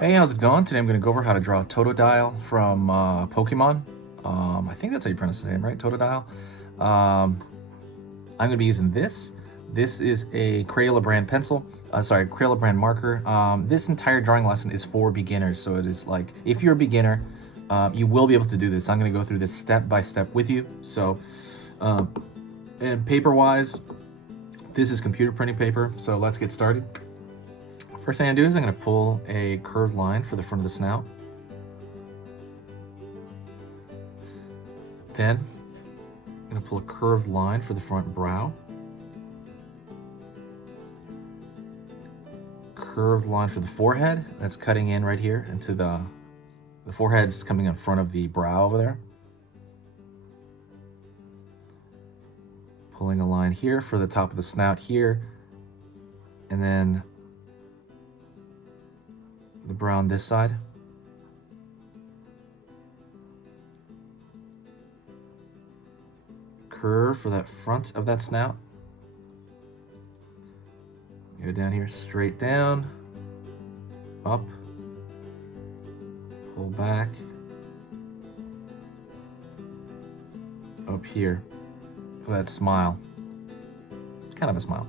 Hey, how's it going? Today I'm going to go over how to draw Totodile from Pokemon. I think that's how you pronounce his name, right? Totodile. I'm going to be using this. This is a Crayola brand pencil. Crayola brand marker. This entire drawing lesson is for beginners, so it is like, if you're a beginner, you will be able to do this. I'm going to go through this step by step with you. So, and paper-wise, this is computer printing paper, so let's get started. First thing I do is I'm going to pull a curved line for the front of the snout. Then I'm going to pull a curved line for the front brow. Curved line for the forehead. That's cutting in right here into the forehead's coming in front of the brow over there. Pulling a line here for the top of the snout here. And then the brow on this side. Curve for that front of that snout. Go down here, straight down, up, pull back, up here for that smile. Kind of a smile.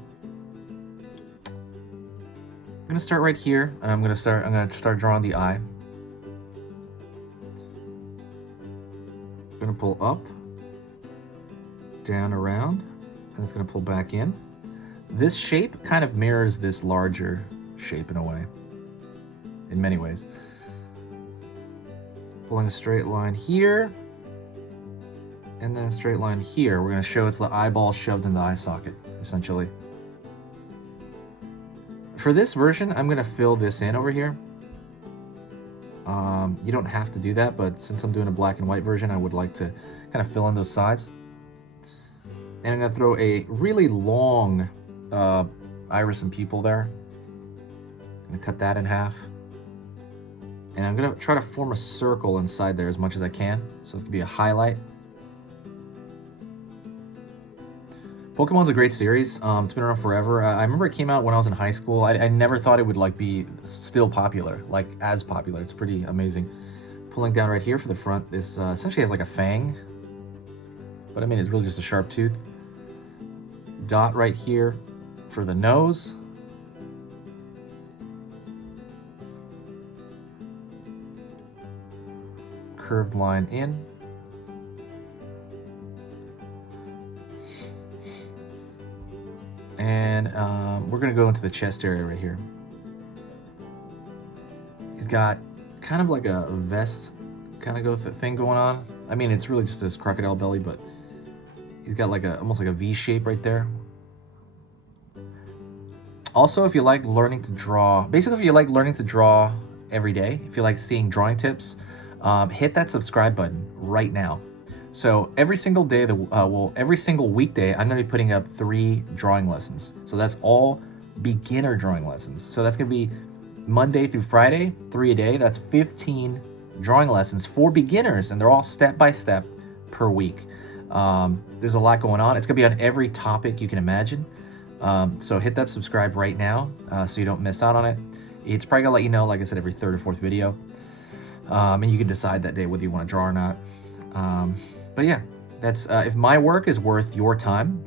I'm gonna start right here, and I'm gonna start drawing the eye. I'm gonna pull up, down, around, and it's gonna pull back in. This shape kind of mirrors this larger shape in a way, in many ways. Pulling a straight line here, and then a straight line here. We're gonna show it's the eyeball shoved in the eye socket, essentially. For this version, I'm gonna fill this in over here. You don't have to do that, but since I'm doing a black and white version, I would like to kind of fill in those sides. And I'm gonna throw a really long iris and pupil there. I'm gonna cut that in half. And I'm gonna try to form a circle inside there as much as I can. So this could be a highlight. Pokemon's a great series. It's been around forever. I remember it came out when I was in high school. I never thought it would like be still popular, like as popular. It's pretty amazing. Pulling down right here for the front, this essentially has like a fang, but I mean it's really just a sharp tooth. Dot right here for the nose. Curved line in. And we're gonna go into the chest area right here. He's got kind of like a vest kind of thing going on. I mean, it's really just this crocodile belly, but he's got like almost like a V shape right there. Also, if you like learning to draw, basically if you like learning to draw every day, if you like seeing drawing tips, hit that subscribe button right now. So every single day, every single weekday, I'm gonna be putting up 3 drawing lessons. So that's all beginner drawing lessons. So that's gonna be Monday through Friday, 3 a day. That's 15 drawing lessons for beginners, and they're all step by step per week. There's a lot going on. It's gonna be on every topic you can imagine. So hit that subscribe right now so you don't miss out on it. It's probably gonna let you know, like I said, every 3rd or 4th video. And you can decide that day whether you wanna draw or not. But yeah, that's if my work is worth your time,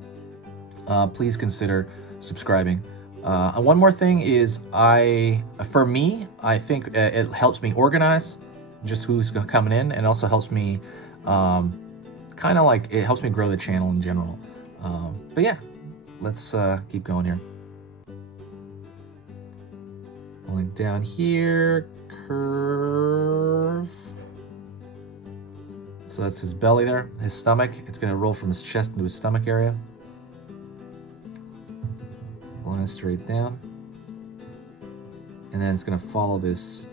please consider subscribing. And one more thing is, for me, I think it helps me organize just who's coming in, and also helps me kind of like, it helps me grow the channel in general. But yeah, let's keep going here. Pulling down here, curve. So that's his belly there, his stomach. It's gonna roll from his chest into his stomach area. Line straight down. And then it's gonna follow this,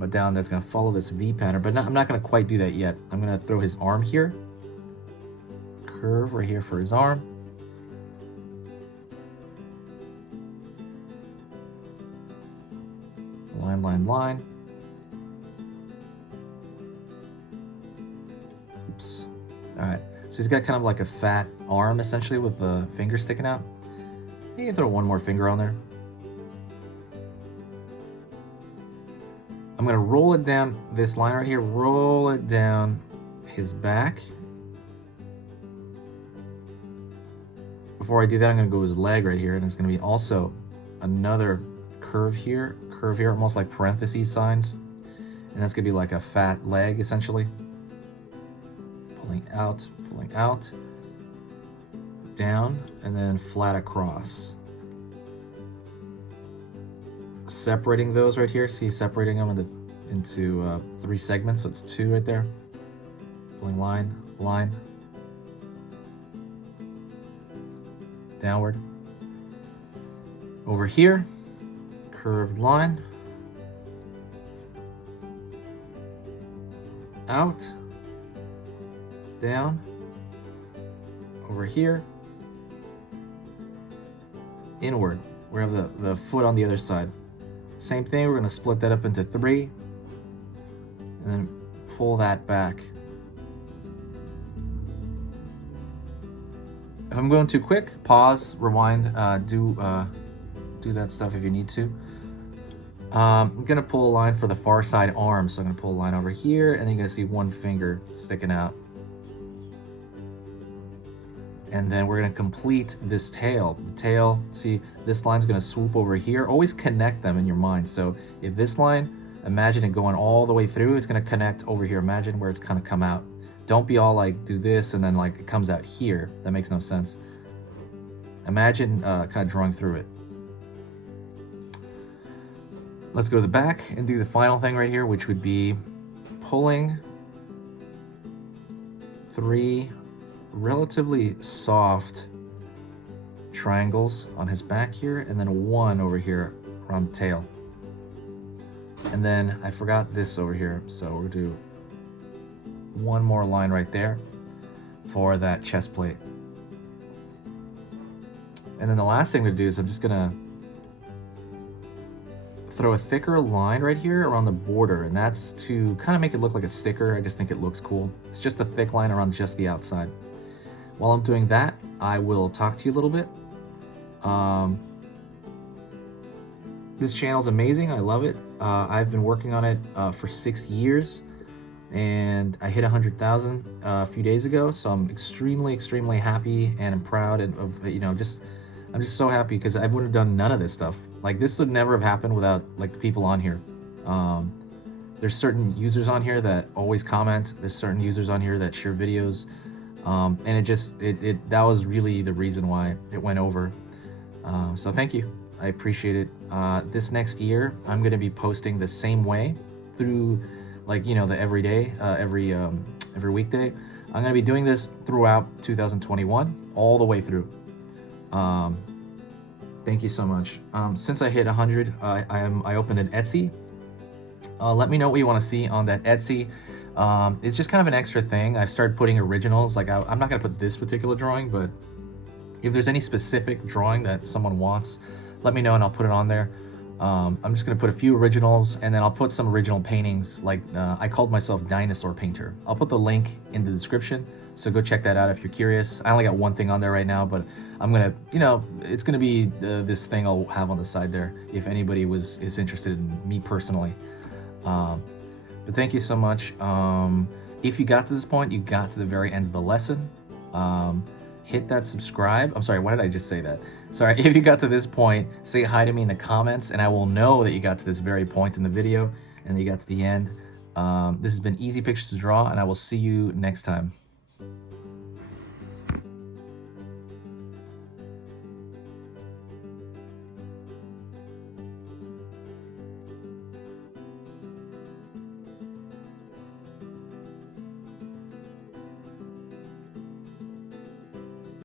but down there it's gonna follow this V pattern, but I'm not gonna quite do that yet. I'm gonna throw his arm here. Curve right here for his arm. Line, line, line. Oops. All right, so he's got kind of like a fat arm essentially with the finger sticking out. You can throw one more finger on there. I'm gonna roll it down this line right here, roll it down his back. Before I do that, I'm gonna go his leg right here, and it's gonna be also another curve here, almost like parentheses signs. And that's gonna be like a fat leg, essentially. Pulling out, down, and then flat across. Separating those right here, see, separating them into 3 segments, so it's 2 right there. Pulling line, downward. Over here, curved line, out, down, over here, inward. We have the foot on the other side. Same thing, we're gonna split that up into 3, and then pull that back. If I'm going too quick, pause, rewind, do that stuff if you need to. I'm gonna pull a line for the far side arm, so I'm gonna pull a line over here, and then you're gonna see 1 finger sticking out. And then we're gonna complete this tail. The tail, see, this line's gonna swoop over here. Always connect them in your mind. So if this line, imagine it going all the way through, it's gonna connect over here. Imagine where it's gonna come out. Don't be all like, do this, and then like it comes out here. That makes no sense. Imagine kind of drawing through it. Let's go to the back and do the final thing right here, which would be pulling 3 relatively soft triangles on his back here, and then 1 over here around the tail. And then I forgot this over here, so we'll do 1 more line right there for that chest plate. And then the last thing to do is I'm just gonna throw a thicker line right here around the border, and that's to kind of make it look like a sticker. I just think it looks cool. It's just a thick line around just the outside. While I'm doing that, I will talk to you a little bit. This channel's amazing. I love it. I've been working on it for 6 years, and I hit 100,000 a few days ago. So I'm extremely happy, and I'm proud of I'm just so happy because I wouldn't have done none of this stuff. Like, this would never have happened without like the people on here. There's certain users on here that always comment. There's certain users on here that share videos. And that was really the reason why it went over. So thank you. I appreciate it. This next year, I'm going to be posting the same way through, like, the everyday, every weekday. I'm going to be doing this throughout 2021, all the way through. Thank you so much. Since I hit 100, I opened an Etsy. Let me know what you want to see on that Etsy. It's just kind of an extra thing. I've started putting originals. Like, I'm not going to put this particular drawing, but if there's any specific drawing that someone wants, let me know and I'll put it on there. I'm just going to put a few originals, and then I'll put some original paintings. Like, I called myself Dinosaur Painter. I'll put the link in the description, so go check that out if you're curious. I only got 1 thing on there right now, but I'm going to, it's going to be this thing I'll have on the side there if anybody is interested in me personally. But thank you so much. If you got to this point, you got to the very end of the lesson. Hit that subscribe. I'm sorry, why did I just say that? Sorry, if you got to this point, say hi to me in the comments, and I will know that you got to this very point in the video and you got to the end. This has been Easy Pictures to Draw, and I will see you next time.